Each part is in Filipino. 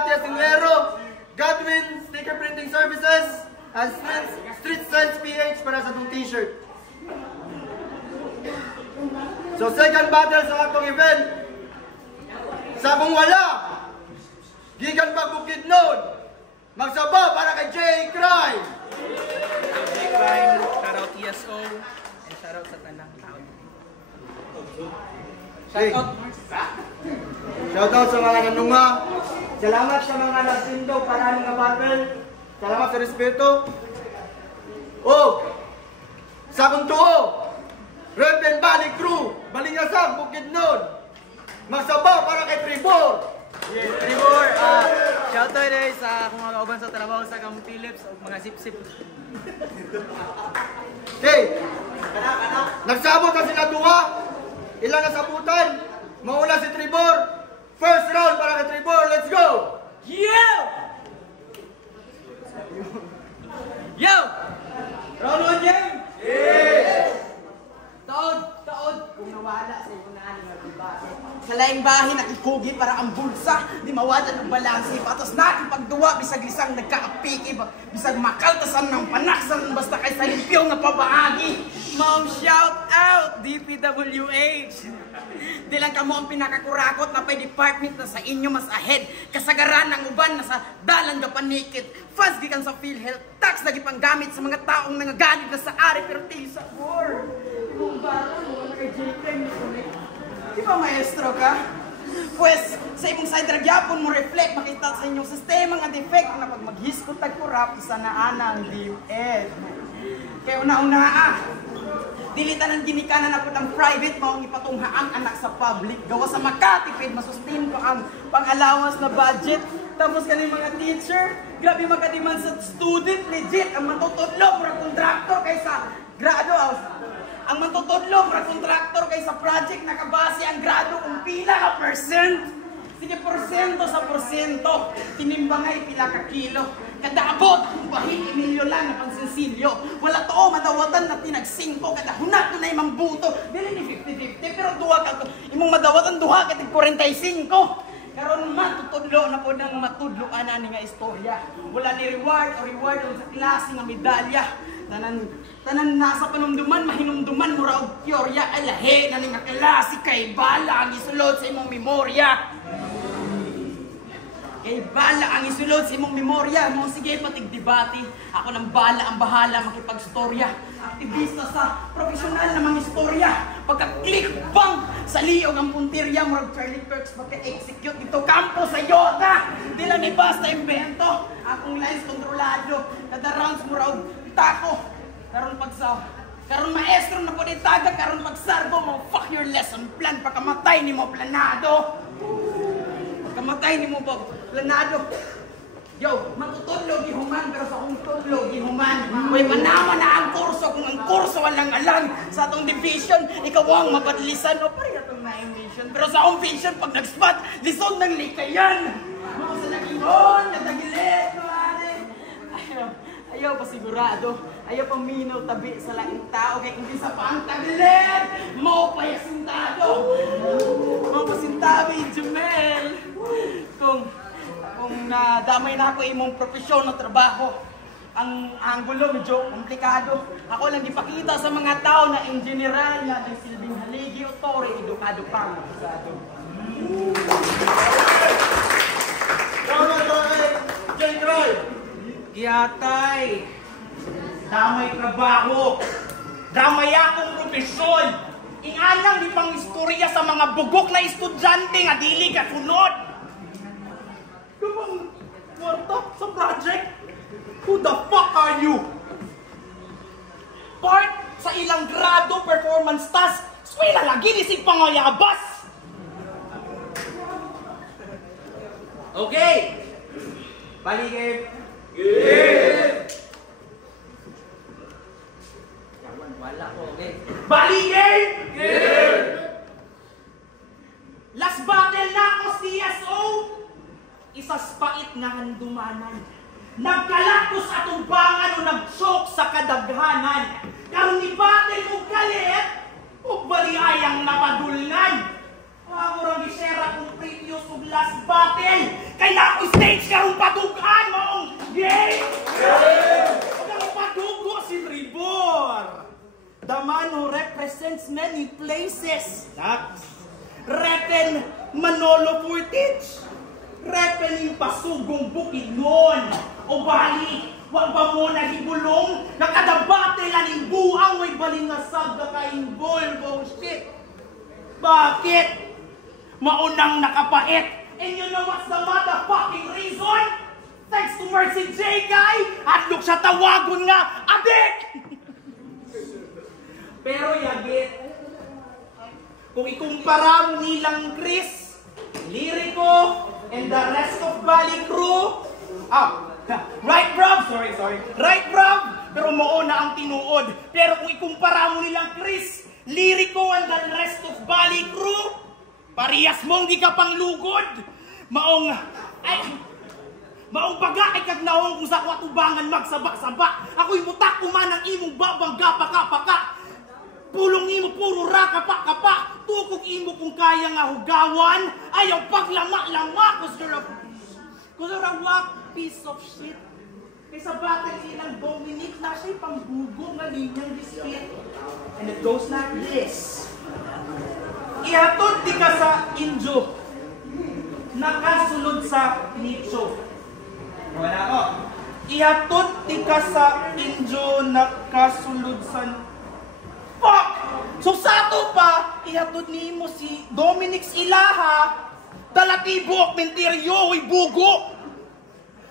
Matias Inguero, Godwin Sticker Printing Services, and Street Sense PH para sa itong t-shirt. So second battle sa atong event, sa kung wala, gigan pa Bukidnon, magsaba para kay J-Crime! J-Crime, shoutout ESO, and shoutout sa tanang tao. Shoutout sa mga nanunga. Salamat sa mga nagsindog para mga battle. Salamat sa respeto. Sa kuntuo, Rebel Balik Crew, Balingasang, Bukidnon, magsaba para kay Tribor. Yes, Tribor, shoutout din sa kung mga kauban sa trabaho sa Camp Phillips o mga sip-sip. Okay, nagsabot na sila duha. Ilan na sabutan? Mauna si Tribor. First round para kay Tribor. Let's go! Yo! Yo! Round 1 game? Taod, kung nawala sa iyo na ano, diba? Sa laing bahin, nakikugi para ang bulsa, di mawala ng balansi. Patos natin pagduwa, bisag lisang nagkaapiki, bisag makaltasan ng panaksan, basta kay sa limpyo nga pabaagi. Mom, shout out! DPWH! Di lang kamo ang pinakakurakot na pay department na sa inyo mas ahead. Kasagaran ng uban na sa dalan ka panikit. Fast gikan sa PhilHealth, tax na gipanggamit sa mga taong nangaganib na sa ari pero til sa war. Kung baro mo na kay J-Crime di ba maestro ka? Pues, sa imong side ragyapon mo reflect, makita sa inyong sistema nga defect na pag maghiskot tag-kurap, isa na anang DepEd. Kaya una-una dilitan ang ginikanan na po ng private, maong ipatungha ang anak sa public. Gawa sa makatipid, masustain ko ang pang-allowance na budget. Tapos kaning mga teacher, grabe makadiman sa student, legit, ang matutudlo para kontraktor kaysa grado. Ang matutudlo para kontraktor kaysa project nakabase ang grado kung pila ka percent. Sige, porsyento sa porsyento. Tinimbangay pila ka kilo. Kada abot, kung bahig, milyo lang na pansinsilyo. Wala to, madawatan na tinagsingko. Kada hunat na imang buto. Dili ni 50-50, pero duha ka. Imong madawatan duha ka tig 45. Karon matutudlo na po ng matudloan na nga istorya. Wala ni reward o reward sa klase nga medalya. Tanan nasa panumduman, mahinumduman, mura og teorya. Ay lahi na nga klase kay bala ang isulod sa imong memorya. Kay bala ang isulod sa imong memorya. Mo sige patigdebate. Ako nang bala ang bahala makipagstorya. Aktivista sa profesional na mga istorya. Pagka-click bang sa liog ang puntirya, murag Charlie Perks pagka-execute dito kampo sa Yota. Di lang ni basta invento. Akong lines kontrolado. Kada rounds murag tako. Karon maestro na po din taga. Karon pagsargo mo, fuck your lesson plan. Pagkamatay ni mo planado. Pagkamatay ni mo po planado. Yo, matutudlo gihuman pero sa akong tudlo gihuman. Way manama na ang kurso kung ang kurso walang alam sa atong division, ikaw ang mabadlisan o pare atong na-mission. Pero sa akong vision pag nag-spot, lisod ng likayan. Mga sa nag-ibon, natagilit, pare. Ayaw pa sigurado. Ayaw pa minaw tabi sa laing tao kaya hindi sa pangtagilit. Mo pa yasintado. Mo pa sintabi, Jumel. Kung nadamay na ako imong profesyon na trabaho, ang anggulo medyo komplikado. Ako lang ipakita sa mga tao na in general na ng silbing haligi o tore, edukado pang abusado. J-Crime! Giyatay! Damay trabaho, damay akong profesyon. Ingalang di pang istorya sa mga bugok na estudyante nga dili ka sunod. Kapang kwarta sa project? Who the fuck are you? Part sa ilang grado performance task, swila lagi nisig pangayabas. Okay! Bali game! Wala ko, okay? Bali game! Last battle na ako, CSO! Isas pait nga handumanan. Nagkalaktos atong bangan o nag-choke sa kadaghanan. Karon ni battle mo galit, o baliayang napadulnan. Murang isera kong previous o last battle. Kaya ako stage Princess. Repen Manolo Furtich. Repen yung pasugong bukid noon. O bali, wag ba mo nahigulong? Nakadabate lang yung buang may balingasag na kaing bullshit. Bakit? Maunang nakapait. And you know what's the motherfucking reason? Thanks to Mercy J. Guy, at look siya tawagon nga, adik! Pero yagit, kung ikumpara mo nilang Chris, Lirico, and the rest of Bali crew, right bruv, right bruv, pero mauna ang tinuod. Pero kung ikumpara mo nilang Chris, Lirico, and the rest of Bali crew, parehas mong di ka pang lugod. Maong baga ay kagnaong kung sa kwatubangan magsabak-sabak. Ako'y mutak kuman ang imong babangga paka-paka. Pulong nimo puro ra kapa-kapa. Tukog imo kung kaya nga hugawan. Ayaw paglama-lama. Cause you're a whack piece of shit. Kaysa batang ilang Dominic na siya'y pangbugo nga linyang biskit. And it goes like this. Ihatod di ka sa injo. Nakasulod sa nicho. Wala ko. Ihatod di ka sa injo. Nakasulod sa... Fuck! So sato pa, ihatod ni mo si Dominic Ilaha. Dalatibok, mentiryo, huy bugo.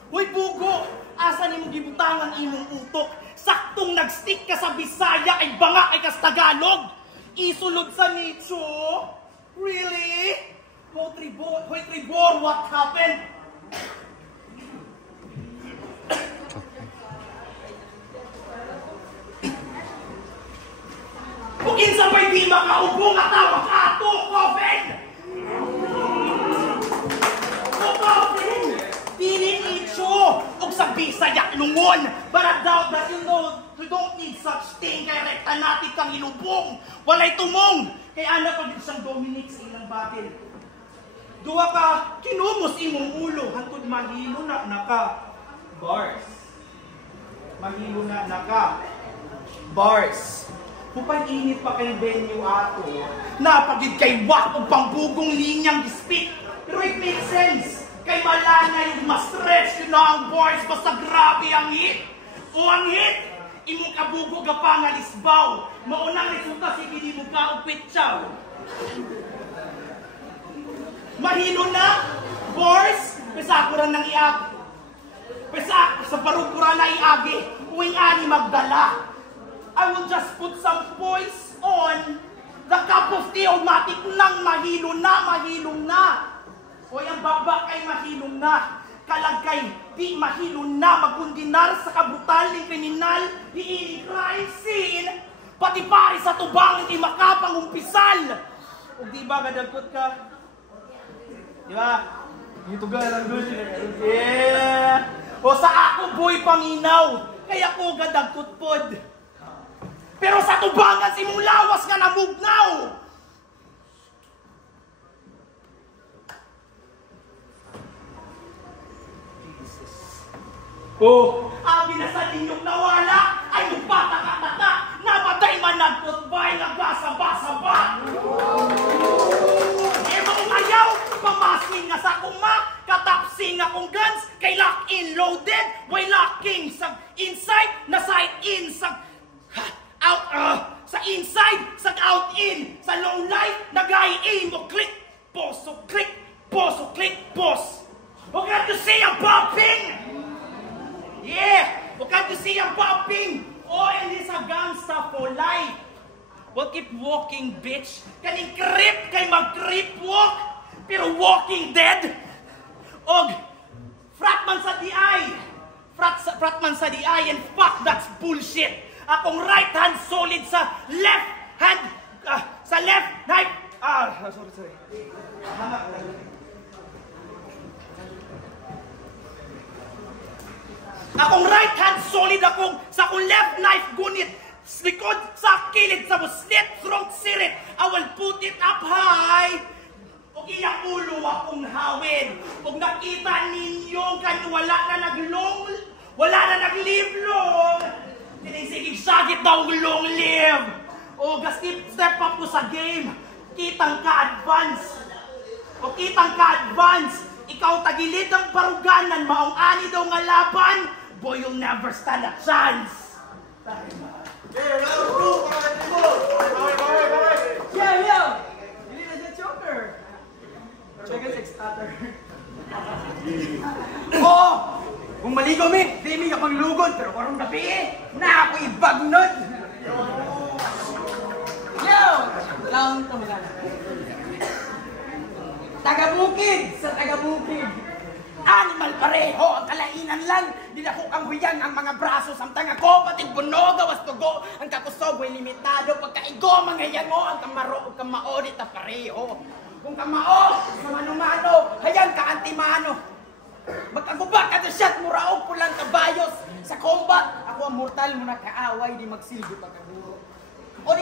Huy bugo. Asa ni mo gibutangan imong utok. Saktong nagstick ka sa Bisaya ay banga ay kas Tagalog. Isulod sa nicho? Really? Hoy Tribor, what happened? Kung insa ba'y di makaubong at tawag ka ato, COVID! COVID! Dili nicho! Og sa Bisaya lungon! But I doubt that you know, we don't need such thing kaya rekta natin kang ilubong! Walay tumong! Kaya anak pa din siyang Dominic sa ilang batil. Duwa ka, kinumos imong ulo, hantod mahilo na naka. Bars. Mahilo na naka. Bars. Kupang init pa kay venue ato, napagid kay wak o pangbugong linyang dispit. Pero it makes sense. Kay malana yung ma-stretch yun na ang bars, basta grabe ang hit. O ang hit, imong kabugog ka pa nga lisbaw. Maunang resulta sige di mo ka upitsaw. Mahilo na, bars, pesa ako rin nang iag. Pesa sa parukura na iagi, uwing ani magdala. I will just put some poise on the cup of tea, automatic nang mahilo na. O yung baba kay mahilo na. Kalagkay, di mahilo na magundinar sa kabutal ng kriminal, di crime scene, pati pari sa tubang hindi makapangumpisal. O di ba gadagkot ka? Di ba? Dito ka lang doon. Yeah! O sa ako boy paminaw, kaya ko gadagkot pod. Pero sa tubangan si mong lawas nga namugnaw. Oh, abi na sa ninyong nawala ay magpataka-taka. Namatay man nagputbay, nagbasa-basa-ba. E mga mayaw, pamasing nga sa akong katapsing akong guns, kay lock-in loaded, way locking sa inside, na side-in sa out, sa inside, sa out-in, sa low light, nag-i-aim mo, click, pause, so click, pause, so click, pause. Huwag to say I'm popping! Yeah! Huwag to say I'm popping! Oh, and it's a gangsta for life. Well, keep walking, bitch. Kaning creep kay mag-creep walk, pero walking dead. Og, fratman sa DI. Fratman sa DI, and fuck, that's bullshit. Akong right hand solid sa left hand, sa left knife. Sorry. Akong right hand solid akong sa akong left knife gunit. Likod sa kilid sa slit throat sirit. I will put it up high. Og iyang ulo akong hawin. Og nakita ninyong kan wala na naglive long. Tinisigig sagit daw long live. O step up ko sa game. Kitang ka-advance. O kitang ka-advance. Ikaw tagilid ang baruganan, maong ani daw nga laban. Boy, you'll never stand a chance. Yeah, Yeah. You need a choker. Or mega six starter. Oh! Kung maligo mi, di mi ka panglugod. Pero karong gabi na ako ibagnod. Yo! Lang to mga. Taga-bukid sa taga-bukid. Animal pareho ang kalainan lang. Di na ko kang huyang ang mga braso. Samtang ako patid bunog gawas tugo. Ang kakusog ay limitado. Pagkaigo mga yango ang kamaro o kamao di ta pareho. Kung kamao sa mano-mano, hayang ka antimano. Magkagubak ka sa shot, muraog po lang kabayos. Sa combat, ako ang mortal mo na kaaway, di magsilbi pagkaguro. O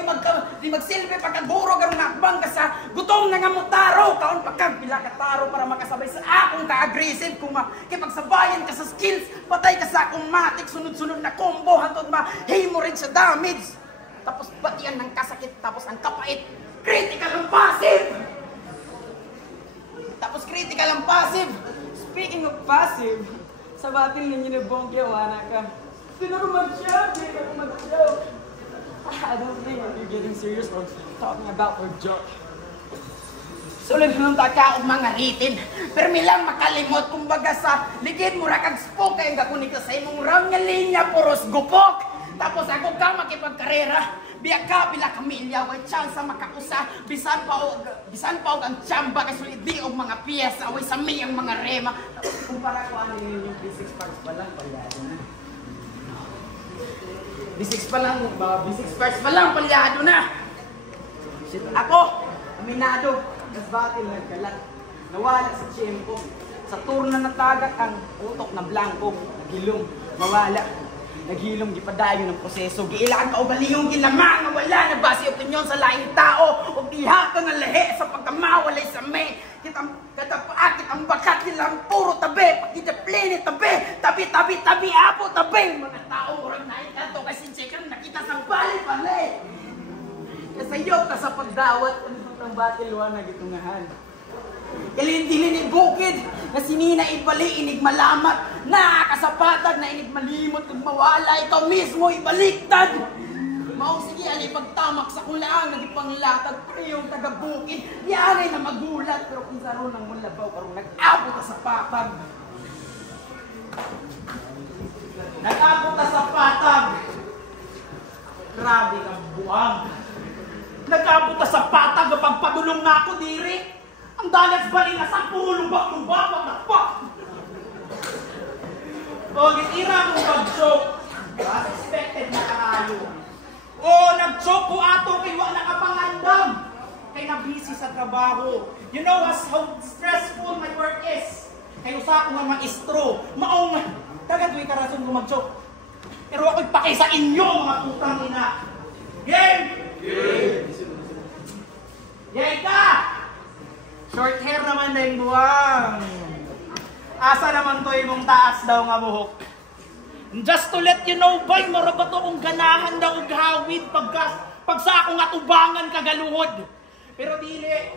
di magsilbi pagkaguro, garong nakbang ka sa gutom na nga mutaro. Kaon pagkagpila ka taro para makasabay sa akong ka-aggressive. Kung makipagsabayan ka sa skills, patay ka sa akong matik, sunod-sunod na combo, hantod ma-hemorrhage sa damage. Tapos batian ng kasakit, tapos ang kapait, critical ang passive. Tapos critical ang passive. Speaking of passive, sa batil ninyo na bongkya, wana ka. Sino mag-show? I don't think you're getting serious or talking about our job. Sulit nung taka og mga ritin. Pero milang makalimot kumbaga sa ligid mo ra kag spoke kay gakunik sa imong ram nga linya puros gupok. Tapos ako ka makipagkarera. Biya ka pila kamilya way chance makausa bisan pa og ang chamba kay sulit di og mga piyesa way sa mi ang mga rema. Tapos kumpara ko ano yung B6 parts pa lang palyado na. B6 parts pa lang palyado na. Shit, ako aminado mas batil nagkalat. Nawala sa tiyempo. Sa turna na tagak ang utok na blanco, naghilom, mawala. Naghilom, gipadayo ng proseso. Giilaan ka o galiyong gilamang na wala na base opinyon sa laing tao. O gihaka ng lahi sa pagkamawalay sa me. Katapaakit ang bakat nilang puro tabi. Pagkidaplinit tabi. Tabi, apo, tabi. Mga tao, kurang naikanto kasi checker nakita sa bali-bali. Kasayok ka sa pagdawat. Ano ang batilwa na gitungahan? Ilindilin bukid na sinina ibali inig malamat nakakasapatag na inig malimot kung mawala ikaw mismo ibaliktad mao sige ali pagtamak sa kulaang nagipanglatag pero yung taga-bukid yanay na magulat pero kung saro nang mulabaw karong nag-abot sa patag grabe kang buwag nag-abot sa patag kapag padulong na ako diri. Ang dalas bali na sa puro lubak-lubak, magnapak! O, gitira mong mag-joke. As expected na kaayo. O, nag-joke ko ato kay wala nakapangandam. Kay na-busy sa trabaho. You know how stressful my work is. Kay usa ko nga maestro. Maong, tagad ka rason ko mag-joke. Pero ako'y pakay sa inyo, mga putang ina. Game! Game ka! Short hair naman na yung buwang. Asa naman to imong taas daw nga buhok. Just to let you know, boy, marabato kong ganahan daw og hawid pag sa akong atubangan kagaluhod. Pero dili,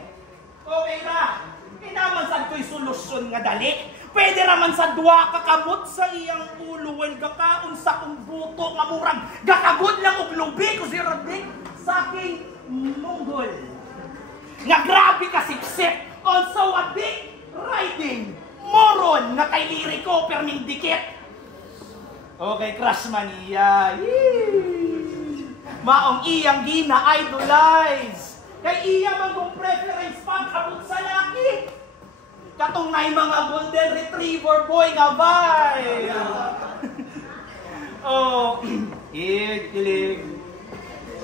okay na. Kaya naman sad ko'y solusyon nga dali. Pwede naman sa dua kakamot sa iyang ulo. Well, gakaon sa kong buto nga murag. Gakagod lang og lubi ko si Radik sa aking munggol. Nga grabe ka sipsip. Also a big riding moron na kay liriko perming dikit. Okay, crush man iya. Maong iyang gina-idolize. Kay iya magong preference pag-abot sa laki. Katong na mga golden retriever boy nga bay. Oh, kilig.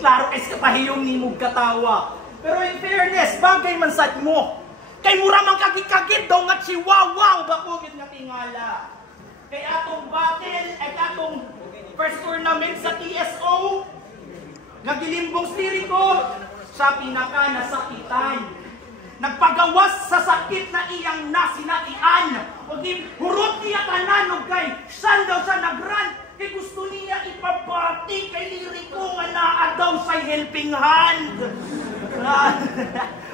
Klaro kay sa pahiyong nimog katawa. Pero in fairness, bagay man sad mo. Kay mura man kagit-kagit daw nga chihuahua o bakugid nga tingala. Kay atong battle, ay atong first tournament sa TSO, nagilimbong spirito sa pinaka nasakitan. Nagpagawas sa sakit na iyang nasinatian. O di hurot niya tanan o kay saan daw siya nagrant. Kay gusto niya ipabati kay liriko nga naa daw sa helping hand.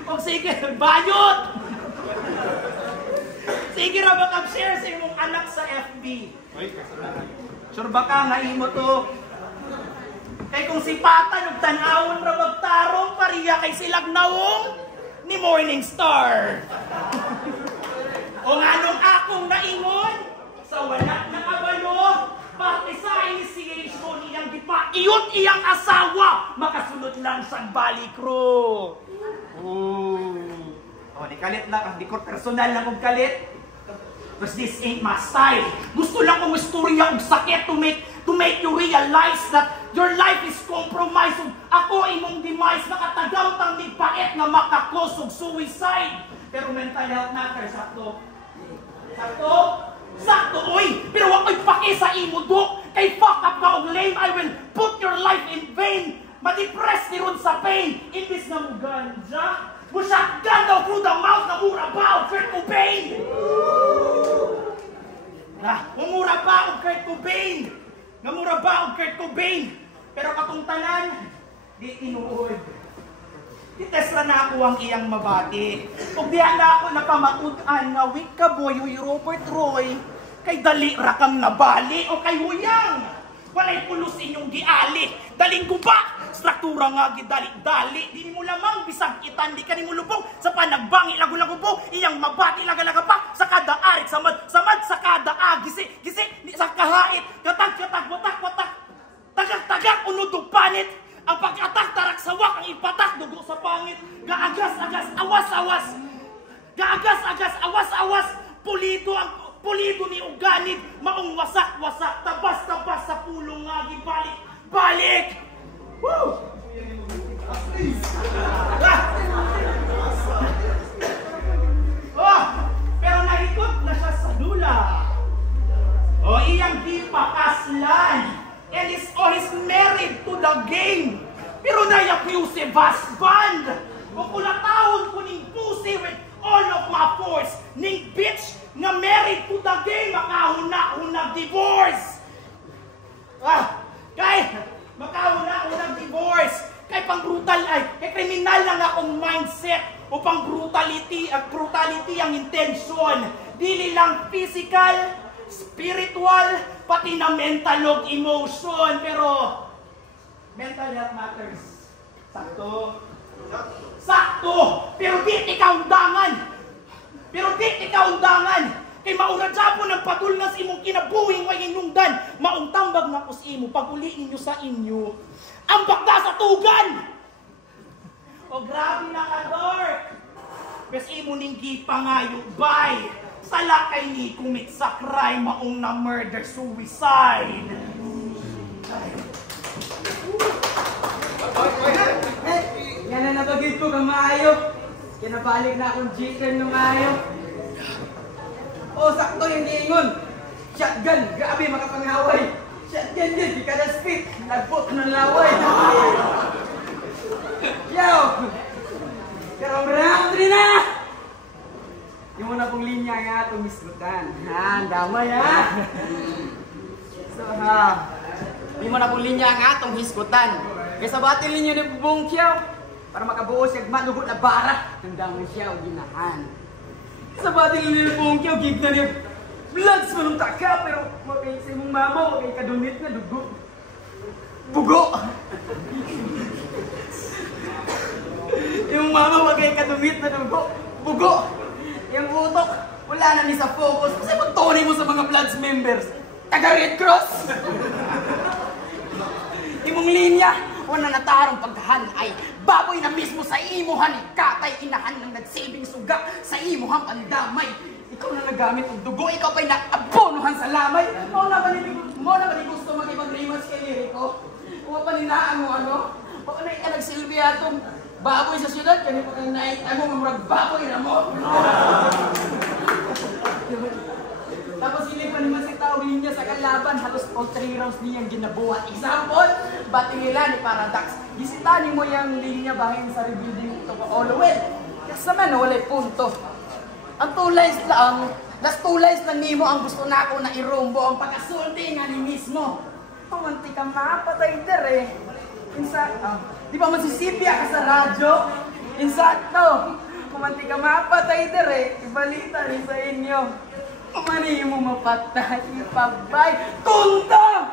O sige, bayot! Sige ra ba kag-share sa imong anak sa FB? Sure ba ka nga imo to? Kay kung sipatan ug tan-awon ra magtarong pariya kay silag nawong ni Morningstar. O nganong akong naingon sa wala na kabalo, pati sa initiation iyang gipaiyot iyang asawa, makasunod lang sa balikro. O, di kalit lang, di ko personal lang kong kalit. Because this ain't my style. Gusto lang kong istorya og sakit to make you realize that your life is compromised. Ako imong demise, nakatagaw tang nigpait nga makakos og suicide. Pero mental health matter, sakto. Sakto? Sakto, oy! Pero wag ko'y paki sa imo, Dok. Kay fuck up ka og lame, I will put your life in vain. Madepress ni ron sa pain. Imbis na mo ganja, mo shotgun daw through the mouth na mura ba o Kurt Cobain. Mura ba o Kurt Cobain. Mura ba o Kurt Cobain. Pero katong tanan, di tinuod. Ites na ako ang iyang mabati. Kung diyan na ako napamatud-an nga weak ka boy, huy Robert Roy, kay dali ra kang nabali o kay huyang. Walay pulos inyong giali. Daling guba, struktura nga gidali-dali. Di mo lamang bisag itan, di ka ni mo lubong. Sa panagbangi, lagu-lagubo, iyang mabati, laga-laga pa. Sa kada arit, samad, sa kada gisi, sa kahait, katag, watak, tagak, unod panit. Ang pag-atak, tarak sawak, ang ipatak, dugo sa pangit. Gaagas, awas. Gaagas, awas. Pulido ni uganid, maong wasak, tabas sa pulong nga balik. Woo! Pero naikot na siya sa dula. Iyang gipakaslan. And he's married to the game. Pero na-abusive husband. O kulatahon ko ning pussy with all of my force. Ning bitch nga married to the game. Makahuna-unang divorce. Makahuna-unang divorce. Kay pang brutal kay kriminal lang akong mindset. O pang brutality ang intention. Dili lang physical, spiritual, pati na mental og emotion. Pero mental health matters. Sakto. Pero di ikaw undangan. Kay maura dyan ng patulngas imong kinabuhing way inungdan. Maong tambag na kus imo, paguliin nyo sa inyo. Ang bagda sa tugan! O grabe na ka, Dork! Pes imo ning gipangayo, bay! Sala kay ni commit sa crime, maong na murder, suicide! Yan na nabagid ko kamayo. Kinabalik na akong chicken ng mayo. Sakto yung diingon. Shotgun, grabe makapangaway. Shotgun yun, di ka na spit. Nagbot ng laway. Yo! Karong round rin na! Yung muna pong linya nga itong misrutan. Damay So yung muna pong linya nga itong hisgutan. Kaya sa batil ninyo ni Bubong Kiyaw, para makabuo siya malugot na bara. Ang damay siya o ginahan. Sa batil ninyo ni Bubong Kiyaw, gig na niya. Bloods manong taka, pero wakay sa imong mama, wakay kadunit na dugo. Bugo! Yung mama, wakay kadunit na dugo. Bugo! Yung utok, wala na ni sa focus. Kasi magtoni mo sa mga Bloods members. Taga Red Cross! Imong linya, wala na tarong pagkahan ay baboy na mismo sa imuhan. Katay inahan ng nagsaving suga sa imuhan pandamay. Ikaw na nagamit ng dugo, ikaw pa'y naabonuhan sa lamay. Mo na ba ni gusto mag-ibag-rematch kay Lirico? Huwa pa ninaan mo ano? Baka na ikalagsilbi atong baboy sa syudad, kaya pa kayo naitag mo, mamurag baboy na mo. Tapos hindi pa naman si Taurin niya sa kalaban, halos all 3 rounds niyang ginabuhat. Example, bati nila ni Paradox. Gisitani mo yung linya bahin sa rebuilding ito ko all the way. Kasi naman, walay punto. Ang 2 lines lang, last 2 lines na nimo ang gusto na ako na irumbo ang pagkasulti nga ni mismo. Pumunti ka mapatay dere. Di ba masisipya ka sa radyo? Insakto. Pumunti ka mapatay dere. Ibalita rin sa inyo. Mani mo mapatay, ipabay. Tunta!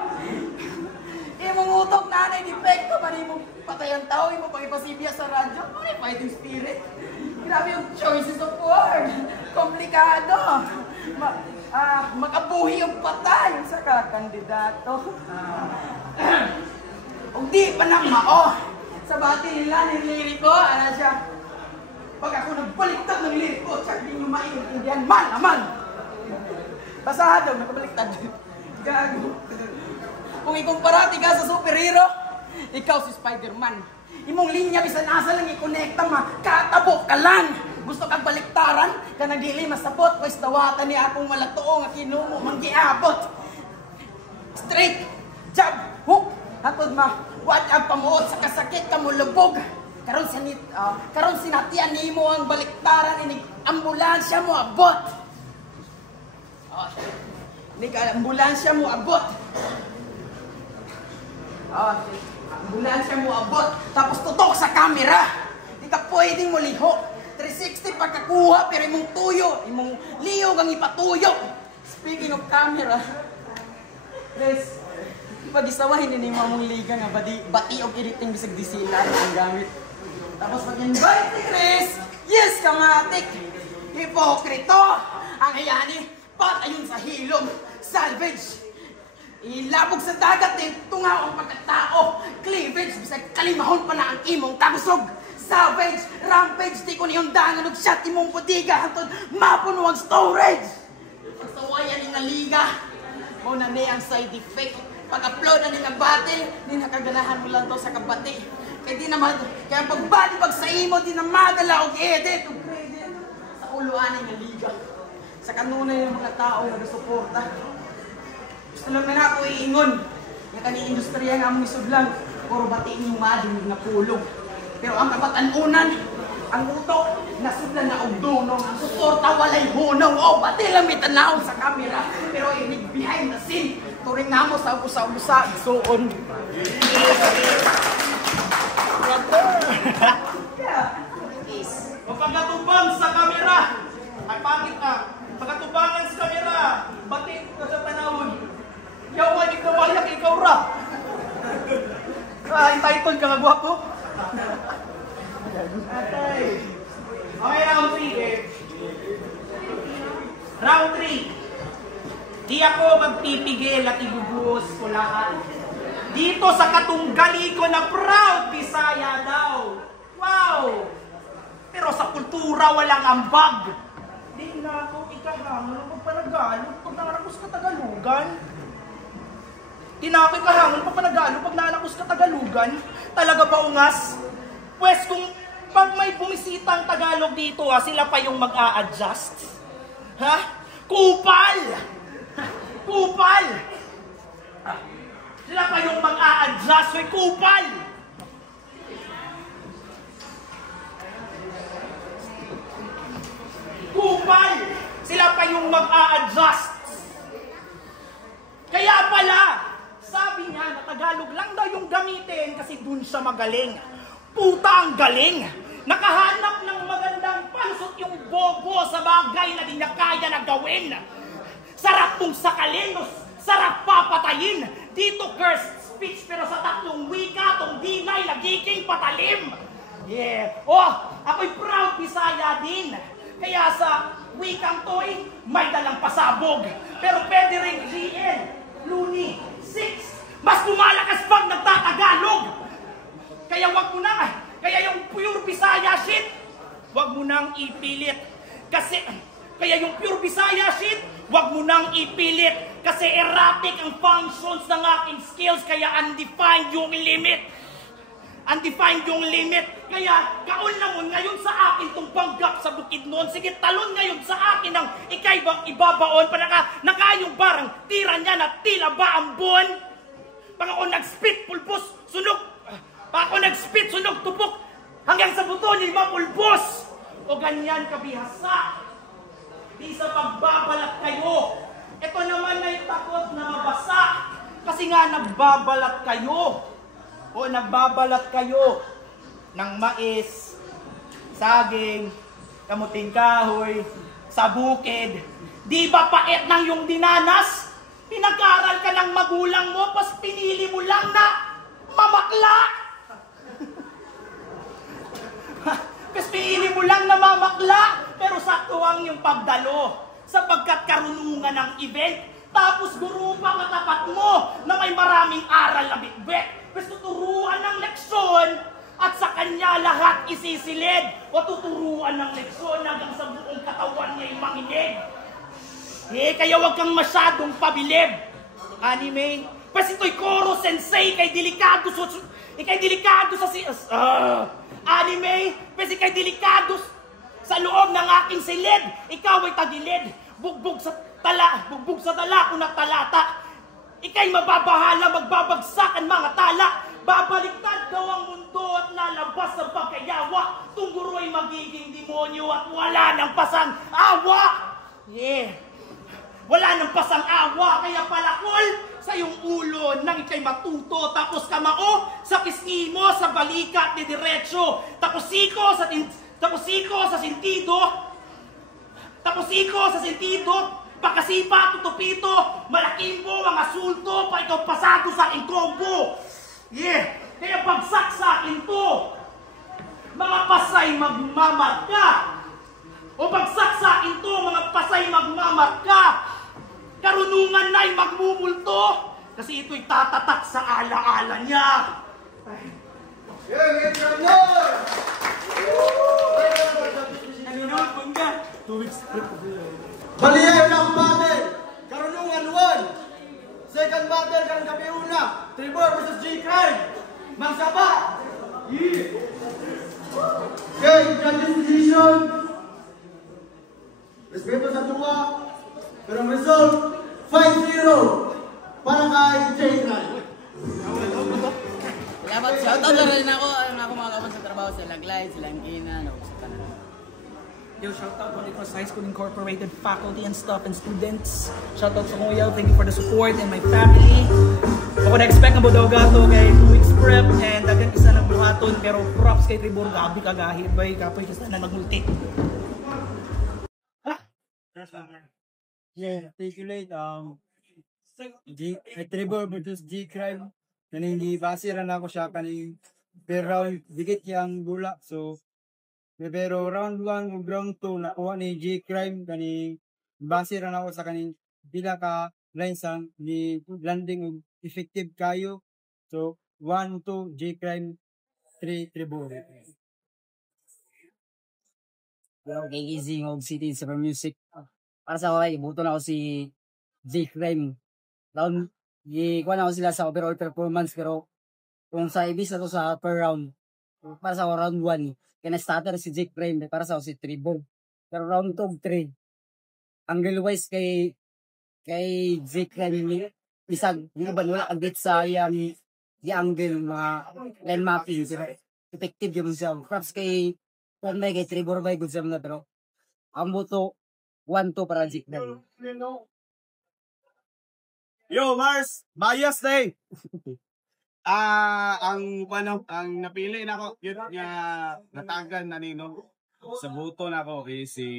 Imong utok nanay di pekto. Mani mo patay ang tao. Imo pang ipasibya sa radyo. Mani fighting spirit. Grabe yung choices of word. Komplikado. Makabuhi yung patay sa kakandidato. Kung di pa nang mao, sa bati nila niliri ko, ano siya, pag ako nagbaliktad ng lirik ko, tsak di nyo maintindihan, man! Basahan daw, nakabaliktad. Gago. Kung ikumpara ka sa superhero, ikaw si Spider-Man. Imong linya, bisan asa lang i-connecta, katabo ka lang. Gusto kang baliktaran, ka nagili masapot, pwes dawatan ni akong malatuo nga kinumo, manggiabot. Straight, jab, hook, hatod watch ang pamuot sa kasakit ka mo lubog. Karon sinatian ni mo ang baliktaran, inig ambulansya mo abot. Inig ambulansya mo abot. Ambulansya mo abot, tapos tutok sa camera. Di ka pwedeng mo liho. 360 pagkakuha, pero imong tuyo, imong liyog ang ipatuyo. Speaking of camera, Chris, pag-isawahin din mo mong liga nga, bati og editing bisag disilan ang gamit. Tapos pag-invite ni Chris, yes, kamatik, hipokrito, ang iyani, patayon sa hilom, salvage. Ilabog sa dagat din, tungaw ang pagkatao, cleavage, bisag kalimahon pa na ang imong tagusog. Savage, rampage, di ko niyong dangan og shot imong budiga hantod mapuno ang storage. Pagsawayan ni nga liga, mo na ni ang side effect. Pag-upload na ni nga battle, di nakaganahan mo lang to sa kabati. Kaya di naman, kaya pagbati pag sa imo, di na madala og edit og credit sa uluan ni nga liga. Sa kanunay ng mga tao nga nasuporta. Gusto lang na ako iingon. Nga kani industriya nga among isudlang, puro batiin yung mading nga pulong. Pero ang kabatanunan, ang utok, nasudlan na og dunong, ang suporta walay hunong, o bati lang may tanaw sa kamera, pero inig behind the scene, turing na mo sa usa-usa, soon. O pagkatubang sa kamera, ay pangit na, pagkatubangan sa kamera, bati ka sa tanawon, yawan ikaw walak ikaw ra. Entitled ka nga gwapo. Okay, round 3 eh. Round 3. Di ako magpipigil at ibubuhos ko lahat. Dito sa katunggali ko na proud Bisaya daw. Wow! Pero sa kultura walang ambag. Di na ako ikahangon pag panagalog pag nanakos ka Tagalugan. Di na ako ikahangon pag panagalog pag nanakos ka Tagalugan. Talaga ba ungas? Pwes kung pag may bumisitang Tagalog dito, sila pa yung mag-a-adjust. Ha? Kupal! Kupal! Sila pa yung mag-a-adjust. Hoy, kupal! Kupal! Sila pa yung mag-a-adjust. Kaya pala, sabi niya na Tagalog lang daw yung gamitin kasi dun siya magaling. Puta ang galing! Nakahanap ng magandang pansot yung bobo sa bagay na di niya kaya na gawin. Sarap mong sakalin, sarap papatayin. Dito cursed speech pero sa tatlong wika tong dinay nagiging patalim. Yeah. Oh, ako'y proud Bisaya din. Kaya sa wikang to'y may dalang pasabog. Pero pwede rin GL, Luni, 6. Mas lumalakas pag nagtatagalog. Kaya wag mo na, kaya yung pure Bisaya shit, wag mo nang ipilit. Kasi, kaya yung pure Bisaya shit, wag mo nang ipilit. Kasi erratic ang functions ng aking skills, kaya undefined yung limit. Undefined yung limit. Kaya kaon namon ngayon sa akin tong panggap sa Bukidnon. Sige, talon ngayon sa akin ang ikay bang ibabaon. Nakayong barang tira niya na tila ba ang buwan. Pag ako nag-spit, pulbos, sunog. Pag ako nag-spit, sunog, tupok. Hanggang sa buto niya mapulbos. O ganyan kabihasa. Di sa pagbabalat kayo. Ito naman ay takot na mabasa. Kasi nga nagbabalat kayo. O nagbabalat kayo ng mais, saging, kamuting kahoy, sa bukid. Di ba pait ng yung dinanas? Pinag-aral ka ng magulang mo, pas pinili mo lang na mamakla. Pas pinili mo lang na mamakla, pero saktuang yung pagdalo sapagkat karunungan ng event. Tapos guro pa katapat mo na may maraming aral na bitbit. Mas tuturuan ng leksyon at sa kanya lahat isisilid. O tuturuan ng leksyon hanggang sa buong katawan niya'y manginig. Kaya wag kang masyadong pabilib. Anime, pas ito'y Koro Sensei, kay delikado sa anime, pas ikay delikado sa loob ng aking silid. Ikaw ay tagilid, bugbog sa tala kung talata. Ika'y mababahala, magbabagsak ang mga tala. Babaliktad daw ang mundo at lalabas ang pagkayawa. Tungguro ay magiging demonyo at wala ng pasang awa. Wala ng pasang awa, kaya palakol sa iyong ulo nang ika'y matuto. Tapos kamao sa pisngi mo, sa balikat ni diretso. Tapos iko sa sentido, pakasipa, tutupito, malakimbo, mga sulto, pa ikaw pasado sa aking kombo. Kaya bagsak sa akin to, mga pasay magmamarka. O bagsak sa akin to, mga pasay magmamarka. Karunungan na'y magmumulto, kasi ito'y tatatak sa alaala niya. Nanonood kung ka. 2 weeks. Baliyay ng battle, karunungan 1. Second battle kan gabi una, Trevor versus G-Crime. Magsaba. Okay, judges decision. Respeto sa tuwa, pero ang result, 5-0 para kay J-Crime. Salamat. Shoutout na rin ako. Ako mga kapan sa trabaho sa Laglay, sa Langkina, sa Canada. Yo, shoutout Holy Cross High School Incorporated faculty and staff and students. Shoutout sa Kuya, thank you for the support and my family. Ako na-expect ang Bodoga to kay 2 weeks prep and dagan isa ng buhaton, pero props kay Tribor, gabi kagahit bay, kapoy kasi na nagmulti. Yeah, thank you late. Trevor versus G-Crime. Kaning gibasiran ako siya kaning per round dikit yang gula. So pero round 1 ug round 2 nakuha ni G-Crime kaning basiran ako sa kaning pila ka lines ang ni landing ug effective kayo. So 1 2 G-Crime 3 Trevor. Okay, easy ng City sa music. Para sa ako, ibuto na ako si G-Crime. Ikuha na ako sila sa overall performance, pero kung sa ibis na to sa per round, para sa round 1, kaya na-starter si G-Crime, para sa ako si Trevor. Pero round 2, 3, angle-wise kay G-Crime, isang, hindi ba wala agad sa yung angle, mga line mapping, effective yung siya. Perhaps kay Trevor by good sa mga, pero ang buto, 1-2 para G-Crime. Yo Mars, bias day. Ang napili nako yun nga natagan na nino. Sa buto nako is si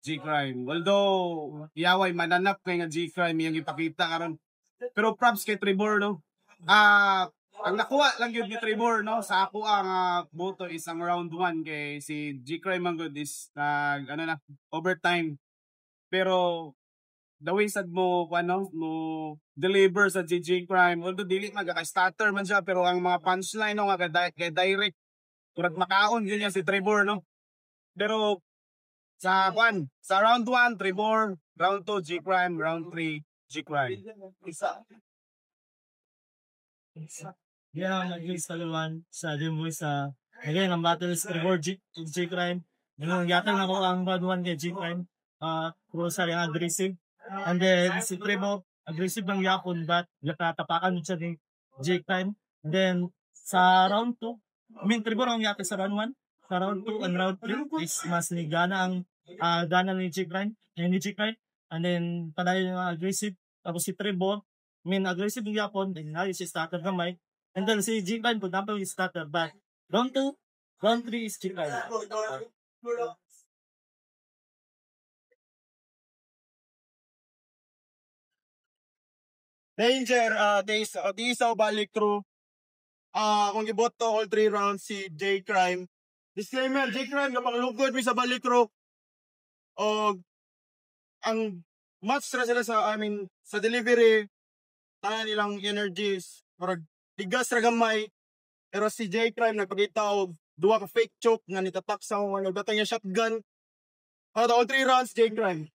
G-Crime. Although yaway mananap kay nga G-Crime yang ipakita karon. Pero props kay Trevor no. Ang nakuha lang yun ni Trevor no sa ako ang buto is ang round 1 kay si G-Crime man good is overtime. Pero the way sad mo deliver sa G-Crime, although dili magaka-starter man siya, pero ang mga punchline no nga kay direct kurag makaon yun niya si Trevor no. Pero sa round 1 Trevor, round 2 G-Crime, round 3 G-Crime. Yeah, nag-release taluan sa Demo sa again ang battle is Trevor G-Crime. Yung yata na ko ang round 1 kay G-Crime. Rosary aggressive. And then si Trevor aggressive ng yapon but nakatapakan siya ng G-Crime. And then sa round 2, Trevor ang yata sa round 1. Sa round 2 and round 3 is mas ligana ang gana ni G-Crime. And then panayon yung aggressive. Tapos si Trevor aggressive yung yapon, then na si starter gamay. And then si G-Crime, kung dapat yung starter back. Round 2, round 3 is G-Crime. Danger, di isa balik through. Kung giboto all 3 rounds si J-Crime. Disclaimer, J-Crime, kapag lugod mi sa balik through. O, ang match na sila sa delivery, tanan nilang energies, parang tigas ra gamay. Pero si J-Crime nagpakita og duwa ka fake choke nga nitatak sa nagdatang yung shotgun. All 3 rounds, J-Crime.